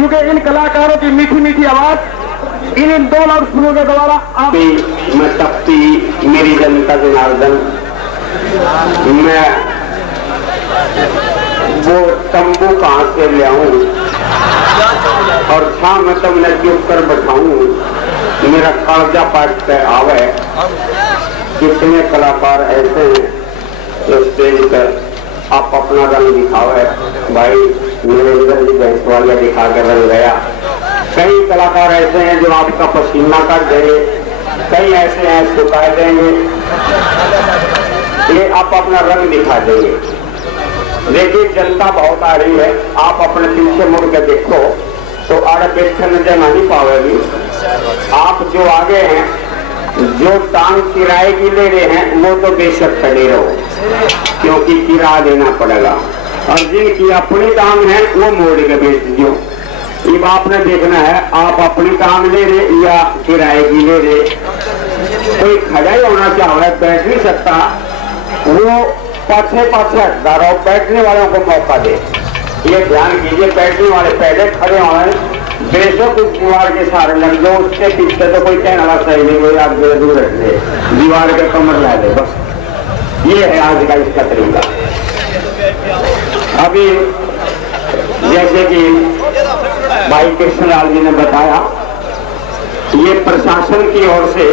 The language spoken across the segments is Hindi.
क्योंकि इन कलाकारों की मीठी मीठी आवाज इन दो लाउड स्पीकरों के द्वारा आप मैं तपती मेरी जनता जनार्दन, मैं वो तंबू कहां से ले आऊं और छा मैं तुमने चुप कर बैठाऊं, मेरा कागजा पाठ पे आवे। कितने कलाकार ऐसे हैं जो स्टेज पर आप अपना रंग दिखावे। भाई मेरे इधर जी भैंसवालिया दिखा कर रंग गया। कई कलाकार ऐसे हैं जो आपका पसीना काट देंगे, कई ऐसे हैं सुखा देंगे, ये आप अपना रंग दिखा देंगे। देखिए जनता बहुत आ रही है, आप अपने पीछे मुड़ के देखो तो आड़े बैठे नजर नहीं पाओगी। आप जो आगे हैं, जो टांग किराए की ले रहे हैं, वो तो बेशक खड़े रहो क्योंकि किराया देना पड़ेगा, और जिनकी अपनी टांग है वो मोड़ के बेच दो। अब आपने देखना है आप अपनी टांग ले रहे या किराए की ले रहे। कोई खड़ा ही होना चाहे, बैठ नहीं सकता, वो पाछे पाछे हटता रहो, बैठने वालों को मौका दे। ये ध्यान कीजिए, बैठने वाले पहले खड़े होने, बेशक उस दीवार के सहारे लग जाओ, उसके पीछे तो कोई कहने वाला सही नहीं, कोई आप दूर रख ले, दीवार के कमर ला दे, बस ये है आज का इसका तरीका। अभी जैसे कि भाई कृष्णलाल जी ने बताया, ये प्रशासन की ओर से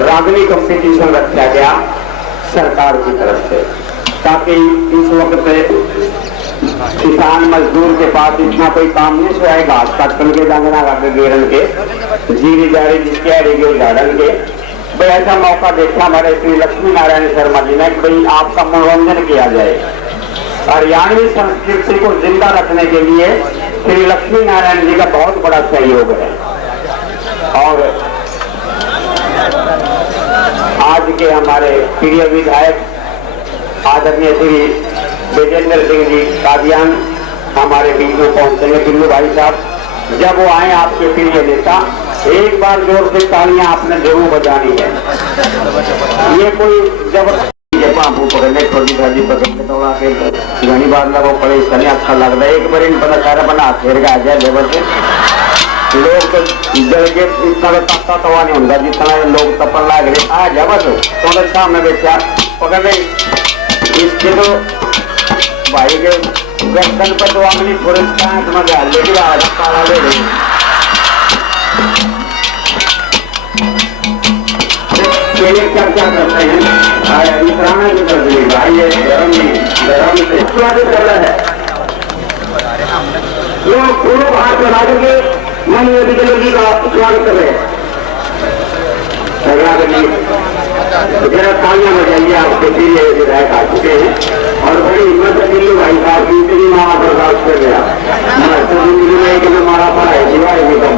रागनी कंपटीशन रखा गया सरकार की तरफ से, ताकि इस वक्त किसान मजदूर के पास इतना कोई काम नहीं सोया, घास काटन के डांगना काटे गेरन के जीरी जारी जिसके रेगे झाड़न के। भाई ऐसा मौका देखा हमारे श्री लक्ष्मी नारायण शर्मा जी ने, भाई आपका मनोरंजन किया जाए। हरियाणवी संस्कृति को जिंदा रखने के लिए श्री लक्ष्मी नारायण जी का बहुत बड़ा सहयोग है। और आज के हमारे प्रिय विधायक आदरणीय श्री विजेंद्र सिंह जी कादियान हमारे बीच में पहुंचेंगे। बिल्लू भाई साहब जब वो आए आपके प्रिय नेता, एक बार जोर से तालियां आपने जरूर बजानी है। ये कोई जबरदस्ती बाबू पकड़ने छोटी भाजी पकड़ने दौड़ा के घनी बार लगो पड़े, इसलिए अच्छा लगता है। एक बार इन पता सारा बना फेर का आ जाए जबरदस्त लोग तो जल के इतना तो तपता तवा नहीं होता जितना लोग तपन लाग रहे आ जा, बस तो अच्छा में बैठा पकड़ इसके तो भाई के गर्दन पर तो अगली पुरस्कार मजा लेके काला ले रही। चर्चा करते हैं भाई, ये धर्म से स्वागत कर रहा है। लोग पूरे हाथ लगा करके माननीय विजय जी का स्वागत कर रहे हैं। जरा तालियां बजाइए, आपके प्रिय विधायक आ चुके हैं और बड़ी हिम्मत से बिल्लू भाई साहब की माँ बर्दाश्त कर गया। मैं मारा पड़ा है सिवाय भी कम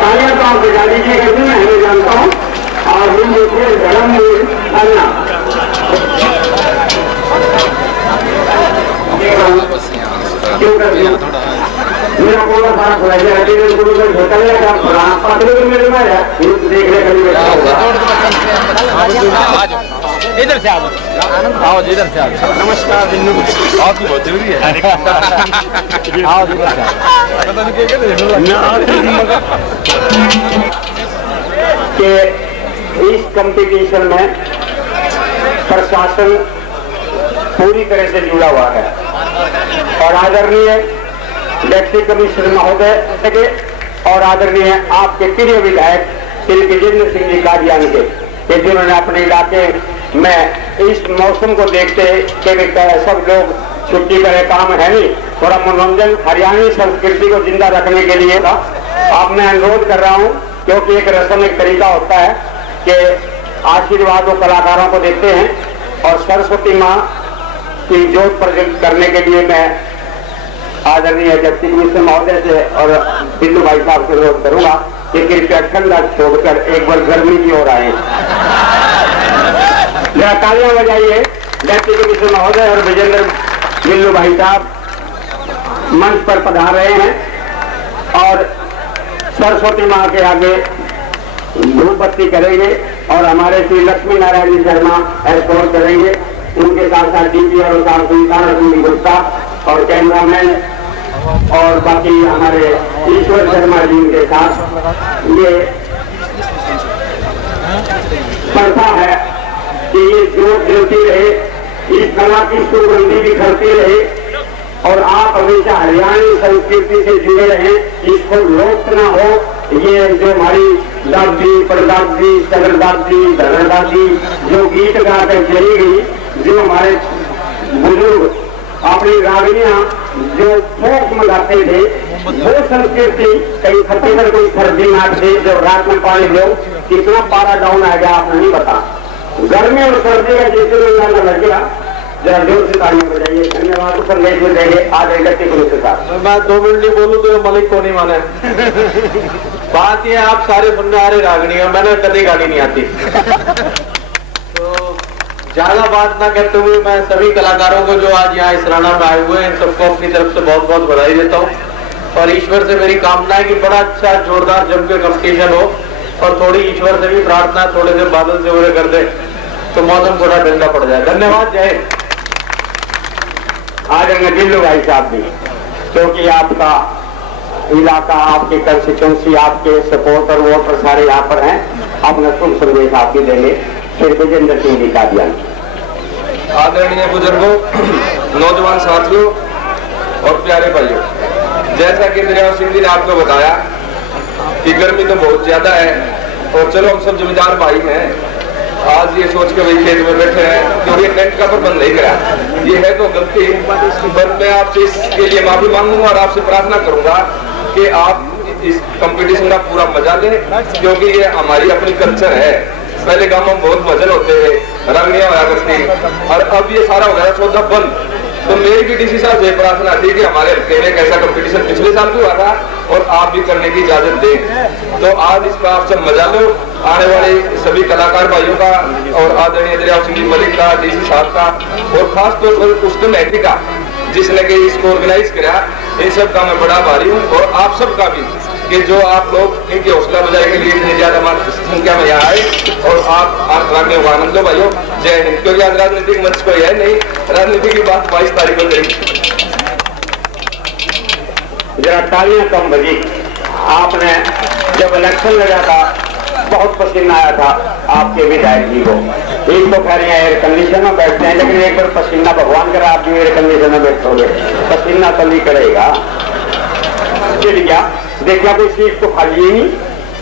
तालियां तो आप बजा लीजिए करते मैं हमें जानता हूँ। और हम देखिए धर्म में अन्ना क्यों कर दिया मेरा पूरा सारा खुला देखने कभी बैठा इधर से आओ जी, इधर से आओ। नमस्कार बिन्नू, आपकी बहुत जरूरी है। आओ इधर से पता नहीं क्या कि इस कंपटीशन में प्रशासन पूरी तरह से जुड़ा हुआ है और आदरणीय डिप्टी कमिश्नर महोदय के और आदरणीय आपके प्रिय विधायक श्री विजेंद्र सिंह जी कादियान के जिन्होंने अपने इलाके में इस मौसम को देखते कि सब लोग छुट्टी पर काम है नहीं, थोड़ा मनोरंजन हरियाणवी संस्कृति को जिंदा रखने के लिए था। अब मैं अनुरोध कर रहा हूं क्योंकि एक रस्म एक तरीका होता है कि आशीर्वाद वो कलाकारों को देते हैं और सरस्वती माँ की जोत प्रज्वलित करने के लिए मैं आदरणीय डिप्टी कमिश्नर महोदय से और बिल्लू भाई साहब से अनुरोध करूंगा कि कृपया ठंडा छोड़कर एक बार गर्मी की ओर आए। जरा तालियां बजाइए। डिप्टी कमिश्नर महोदय और विजेंद्र बिल्लू भाई साहब मंच पर पधार रहे हैं और सरस्वती माँ के आगे धूप बत्ती करेंगे और हमारे श्री लक्ष्मी नारायण जी शर्मा एस्कोर्ट करेंगे। उनके साथ साथ डीपी और साथ साहब और कैमरामैन और बाकी हमारे ईश्वर शर्मा जी के साथ ये संस्था है कि ये जोत जलती रहे, इस कला की सुगंधी बिखरती रहे और आप हमेशा हरियाणी संस्कृति से जुड़े रहें, इसको लोप न हो। ये जो हमारी दादी, परदादी, सगरदादी, धनदादी जो गीत गाकर चली गई, जो हमारे बुजुर्ग अपनी रागनियां जो फोक में गाते थे, वो संस्कृति कहीं खत्म कर कोई सर्दी नाट थे जब रात में पानी दो कितना पारा डाउन आ गया आप नहीं बता। गर्मी और सर्दी का जैसे गाना लग गया, जरा जोर से तालियां बजाइए। धन्यवाद। संदेश में देंगे आज इकट्ठी गुरु के साथ। मैं 2 मिनट नहीं बोलूं तो मलिक को नहीं माने। बात ये आप सारे सुनने आ रहे रागनी है, मैंने कभी गाड़ी नहीं आती। तो ज्यादा बात ना कहते हुए मैं सभी कलाकारों को जो आज यहाँ इस राणा में आए हुए हैं सबको अपनी तरफ से बहुत बहुत बधाई देता हूँ और ईश्वर से मेरी कामना है कि बड़ा अच्छा जोरदार जम के कंपटीशन हो और थोड़ी ईश्वर से भी प्रार्थना थोड़े से बादल से उड़े कर दे तो मौसम थोड़ा ठंडा पड़ जाए। धन्यवाद। जय। आ जाएंगे दिल्लू भाई साहब भी, क्योंकि आपका इलाका, आपकी कंस्टिट्यूंसी, आपके सपोर्टर वोटर सारे यहाँ पर हैं। अपना शुभ संदेश आपके देंगे। फिर विजेंद्र सिंह जी का बयान। आदरणीय बुजुर्गों, नौजवान साथियों और प्यारे भाइयों, जैसा कि दरियाव सिंह जी ने आपको बताया कि गर्मी तो बहुत ज्यादा है और चलो हम सब जमींदार भाई हैं, आज ये सोच के वही खेत में बैठे हैं कि ये टेंट का प्रबंध नहीं करा, ये है तो गलती। पर मैं आपसे इसके लिए माफी मांगूंगा और आपसे प्रार्थना करूंगा कि आप इस कंपटीशन का पूरा मजा लें, क्योंकि ये हमारी अपनी कल्चर है। पहले गांव में बहुत भजन होते थे, रंगनिया होया करती, और अब ये सारा हो गया सौदा बंद। तो मेरी भी डीसी साहब से प्रार्थना थी कि हमारे हल्के में एक ऐसा कंपटीशन पिछले साल भी हुआ था और आप भी करने की इजाजत दें। तो आज इसका आप सब मजा लो, आने वाले सभी कलाकार भाइयों का और आदरणीय दरियाव सिंह मलिक का, डीसी साहब का और खास तौर पर उस कमेटी का जिसने कि इसको ऑर्गेनाइज किया, इन सब का मैं बड़ा आभारी हूँ। और आप सबका भी कि जो आप लोग इनकी हौसला बजाई के लिए इतनी ज्यादा संख्या में यहाँ आए और आप आनंद लो भाइयों। जय हिंद। क्योंकि आज राजनीतिक मंच कोई है नहीं, राजनीति की बात 22 तारीख को करेंगे। जरा तालियां कम बजी। आपने जब इलेक्शन लगा था बहुत पसीना आया था आपके विधायक जी को। एक तो कह रहे हैं एयर कंडीशन में बैठते हैं, लेकिन एक बार पसीना भगवान करे आप भी एयर कंडीशन में बैठोगे, पसीना तो नहीं करेगा। चल गया, देखा कोई सीट तो खाली ही नहीं,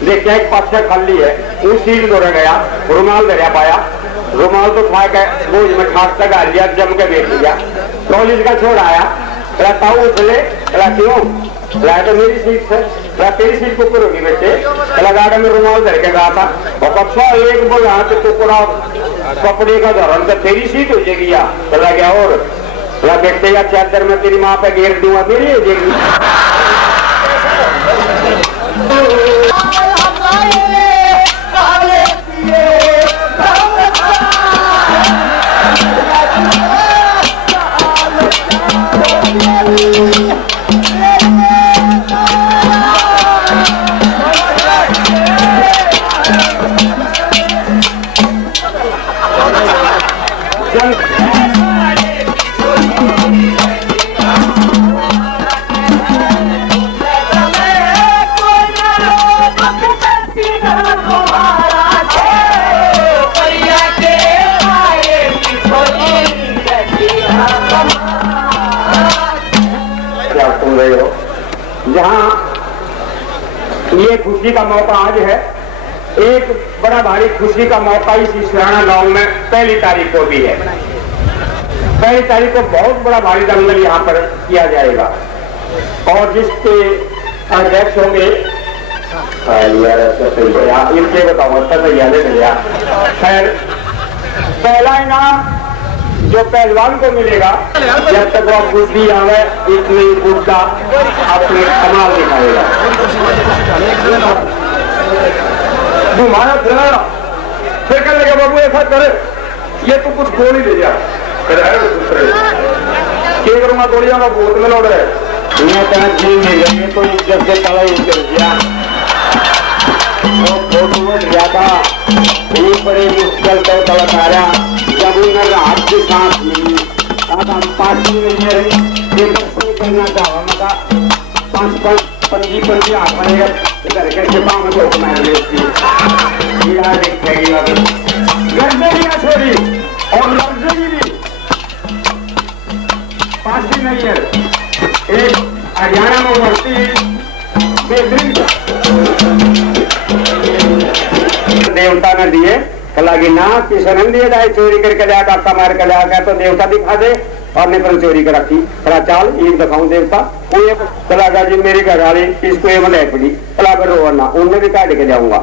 देखा एक पाछा खाली है, उस सीट दौड़ा गया, रुमाल दरिया पाया, रुमाल तो खा के बोझ में खाट तक आ लिया, जम के बैठ लिया। कॉलेज का छोड़ आया, ताऊ उछले, क्यों तो मेरी सीट है, तेरी सीट को ऊपर होगी बेटे, गाड़ी में रुमाल धर के गया था, और अच्छा एक बोल यहाँ पे टुकड़ा कपड़े का धरन तो तेरी सीट हो जाएगी या चला गया। और बेटे या चादर में तेरी माँ पे घेर दूंगा, मेरी हो जाएगी। जहां ये खुशी का मौका आज है, एक बड़ा भारी खुशी का मौका इस इसराना गांव में 1 तारीख को भी है। 1 तारीख को बहुत बड़ा भारी दंगल यहाँ पर किया जाएगा और जिसके अध्यक्ष होंगे इनके बताऊंगा खैर, पहला इनाम जो पहलवान को मिलेगा, जब तक वो बुद्धि आवे इतनी बुद्धा अपने कमाल दिखाएगा। घुमाना फिराना फिर कहने लगे बाबू ऐसा करे, ये तो कुछ गोली दे दिया, क्या करूंगा गोलियां का बोत में लौट रहे, मैं कहना जी मिल गई तो इज्जत से तला ही कर दिया। वो फोटो में गया था, ये बड़े मुश्किल तो तलक आ रहा, जब उन्हें रात की सांस मिली, पार्टी में ये करना चाहो मका 5 हाथ बनेगा इधर करके पाँव में धोख मार लेती है देखेगी गर्दे भी ना छोड़ी और लग्जरी भी पार्टी नहीं है एक हरियाणा में बढ़ती बेहतरीन देवता ने दिए कला की ना किसी दिए जाए चोरी करके लिया काका मार के लिया तो देवता दिखा दे और नहीं चोरी कर रखी कला चाल ये दिखाऊं देवता कलाकार जी मेरी घर वाली इसको ये ले पड़ी कलाकार रोना उन्हें भी काट के जाऊंगा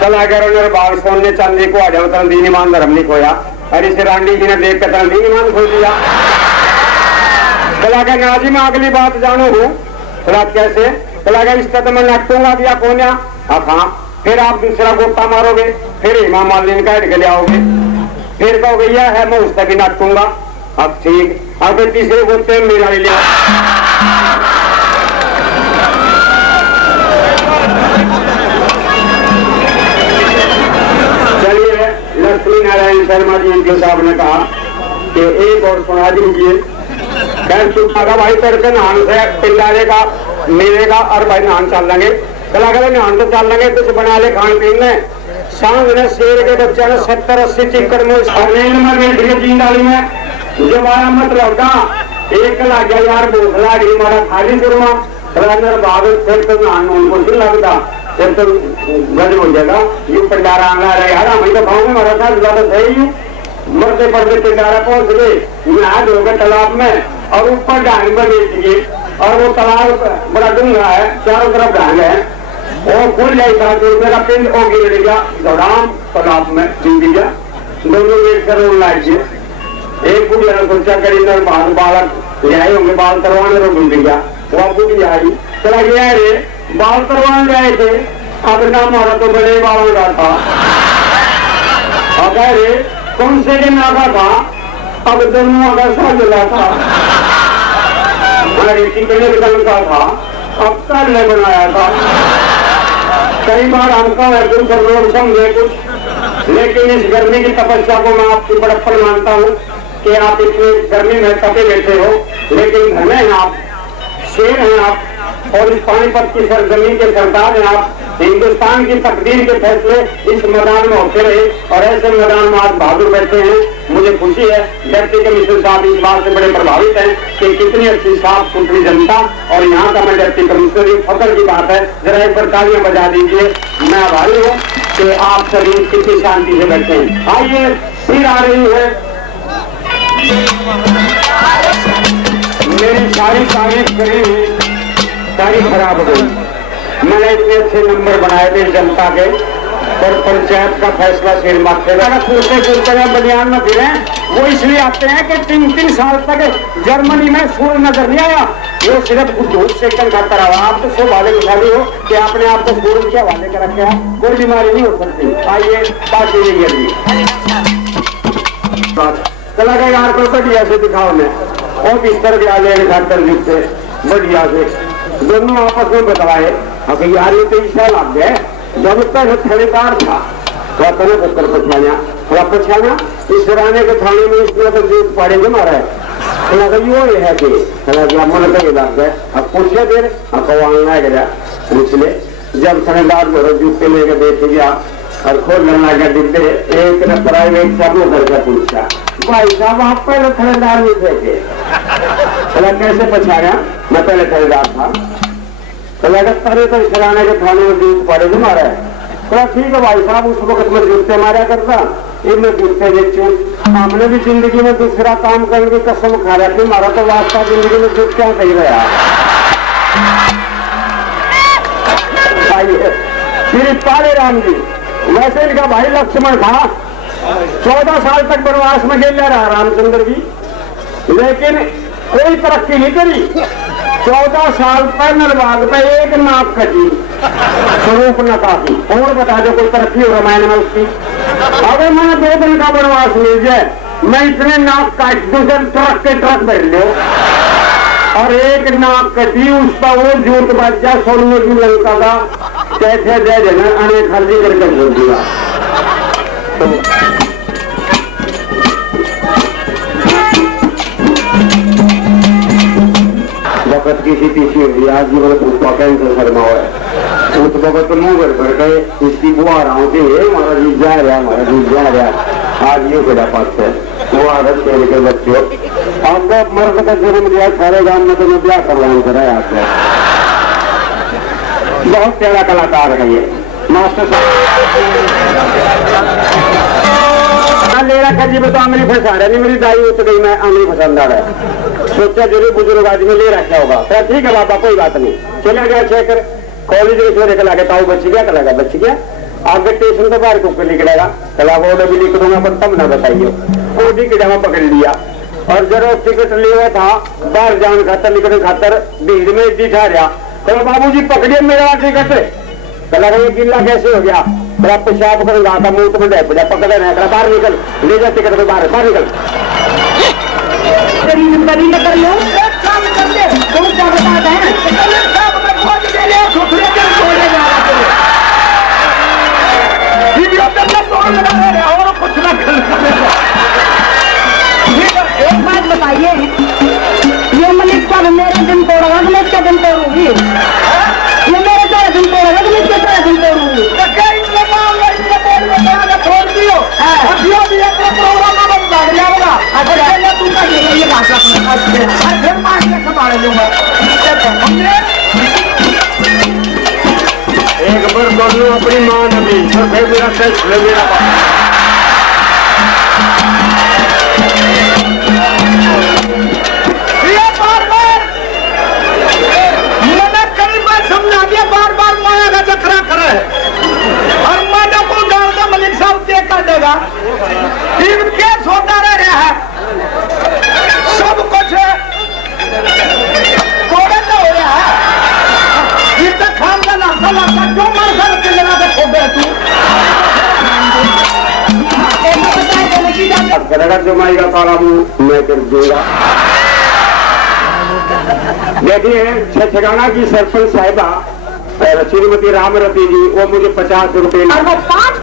कलाकारों ने बाल सोने चांदी को आ जाओ तो दीन ईमान धर्म नहीं खोया और इसे रांडी जी ने देख कर दीन ईमान खो दिया कलाकार नाजी में अगली बात जानू हूँ कला कैसे कलाकार इस तरह मैं नाटूंगा दिया कोन्या हाँ फिर आप दूसरा गोता मारोगे फिर इमाम मालिन काट के ले आओगे फिर कहोगे यह है मैं उस तक ही नाटूंगा अब ठीक अब तीसरे गोते में मेरा लिया चलिए लक्ष्मी नारायण शर्मा जी के साहब ने कहा कि एक और सुना दीजिए खैर भाई करके नहान से पिंडाले का मेरे का और भाई नहान चल लेंगे चला गए नहान तो चल लेंगे कुछ बना ले खान पीन में सांग ने शेर के बच्चे ने 70-80 चिकन में जीन डाली में जो मारा मत लौटा एक लग गया यार भूखला गई मारा खाली जुर्मा रनर बागत फिर तो नहान उनको नहीं लगता फिर तो गज हो जाएगा ये पंडारा आंगा रहे यार हम तो खाऊंगे मारा था ज्यादा सही मरते पड़ते पंडारा पहुंच गए नहा धोगे तालाब में और ऊपर डांग में बेच दिए और वो तालाब बड़ा डूंगा है चारों तरफ डांग है वो खुल जाएगा तो मेरा पिंड हो गिरेगा दौड़ाम तालाब में डूब गया दोनों एक करोड़ लाइए एक बुढ़िया ने सोचा करी बालक ले आए होंगे बाल करवाने तो डूब गया वो बुढ़ी आई चला गया रे बाल करवाने गए थे अब ना मारा तो बड़े बालों का था और रे कौन से के नाका था अब दोनों का साझा था कितने रंग का था अब कर ले बनाया था कई बार हमका कुछ लोग समझे कुछ लेकिन इस गर्मी की तपस्या को मैं आपकी बड़प्पन मानता हूँ कि आप इतनी गर्मी में तपे बैठे हो लेकिन घर में आप शेर हैं आप और इस पानीपत की सरजमीन के सरदार हैं आप हिंदुस्तान की तकदीर के फैसले इस मैदान में होते रहे और ऐसे मैदान में आज बहादुर बैठे हैं मुझे खुशी है डिप्टी कमिश्नर साहब इस बात से बड़े प्रभावित हैं कि कितनी अच्छी साफ सुथरी जनता और यहाँ का मैं डिप्टी कमिश्नर ये फख्र की बात है जरा एक बार तालियां बजा दीजिए मैं आभारी हूँ कि आप सभी कितनी शांति से बैठे हैं आइए फिर आ रही है मेरी सारी तारीफ करी हुई सारी खराब हो गई मैंने इतने अच्छे नंबर बनाए थे जनता के और पंचायत का फैसला सिर माथे में बलियान में फिरे वो इसलिए आते हैं कि 3-3 साल तक जर्मनी में सूर्य नजर नहीं आया वो सिर्फ धूप सेकंड खाता रहा आप तो सब वाले खुशाली हो कि आपने आपको सूर्य के हवाले कर रखे है कोई बीमारी नहीं हो सकती आइए बात चला गया यार को बढ़िया से दिखाओ में और बिस्तर के आगे खातर से बढ़िया से दोनों आपस में बताए अब यार ये तो ईसा लग गए जब तक थानेदार था वह तने पत्थर पछाना थोड़ा पछाना इस राने के थाने में इसमें तो दूध पड़े जमा रहा है यो ये है कि मन तो ये लग गए अब पूछे देर अब आंगना गया पूछ ले जब थानेदार मेरे जूते लेके देख गया और खोलने लगा डिब्बे एक ने प्राइवेट चालू करके पूछा भाई साहब आप पहले थानेदार नहीं थे चला कैसे पछाया मैं पहले थानेदार था चला तरह तो इसराने के थाने में दूध पड़े जो मारा है तो ठीक है भाई साहब उस वक्त मैं जूते मारा करता ये मैं जूते बेचू हमने भी जिंदगी में दूसरा काम करने की कसम खा रहा थी मारा तो वास्ता जिंदगी में जूत क्या सही रहा फिर पाले राम जी वैसे इनका भाई लक्ष्मण था 14 साल तक वनवास में खेल रहा रामचंद्र जी लेकिन कोई तरक्की नहीं करी 14 साल पर नरबाग पे एक नाक कटी स्वरूप न काफी और बता दो कोई तरक्की हो रामायण में उसकी अगर मैंने 2 दिन का वनवास मिल जाए मैं इतने नाक काट दूं ट्रक के ट्रक बैठ लो और एक नाक कटी उसका वो जूट बच जा सोने की लंका का कैसे दे देना अने खर्ची करके छोड़ दिया ताकत की सी तीसी हुई आज जीवन फूफा कैंसर शर्मा हुआ है उस वक्त मुंह भर गए इसकी बुआ रहा हूँ हमारा जी जा रहा हमारा जी जा रहा आज ये बड़ा पास है वो आदत शेर के बच्चों आपको मर्द का जन्म दिया सारे गांव में तो मैं ब्याह करवाऊँ करा आपको बहुत प्यारा कलाकार है ये मास्टर साहब ले रखा जी तो आमरी फंसा रहा नहीं मेरी दाई उठ गई मैं आमरी फंसा रहा सोचा जरूर बुजुर्ग आदमी ले रखा होगा तो ठीक है बाबा कोई बात नहीं चला गया शेखर कॉलेज में सोने कला के ताऊ बच गया कला बच गया आगे स्टेशन तो बाहर कुकर निकलेगा कला वो भी लिख दूंगा पर तब ना बताइए वो टिकट में पकड़ लिया और जरा टिकट लिया था बाहर जाने खातर निकलने खातर भीड़ में इड्डी ठा रहा कला बाबू जी पकड़िए मेरा टिकट कला ये गिल्ला कैसे हो गया फिर आप पेशाब कर रहा था मुंह तो में पकड़ रहे कला बाहर निकल ले जा टिकट में बाहर निकल कर लो काम कर ले तुम क्या बताते हैं और कुछ ना एक बात बताइए ये मलिक साहब मेरे दिन तोड़ेगा तो मैं इसका दिन तोड़ूंगी ये मेरे सारा दिन तोड़ेगा तो मैं इसके सारा दिन तोड़ूंगी छोड़ दियो अभियो भी एक प्रोग्राम में लग जाएगा अच्छा तू का ये भाषा फिर मार के संभाल लूंगा एक बार दोनों अपनी मां नबी और फिर मेरा टेस्ट ले मेरा ये बार बार मैंने कई बार समझा दिया बार बार माया का चक्रा करे और माया को डालकर मलिक साहब तय कर देगा फिर केस होता रह रहा है सब कुछ थोड़ा तो हो रहा है खान का लाखा लाखा क्यों मार कर के लगा के खोबे तू करेगा जमाएगा सारा मुंह मैं कर दूंगा देखिए छछगाना की सरपंच साहिबा श्रीमती रामरती जी वो मुझे 50 रुपए और वो 5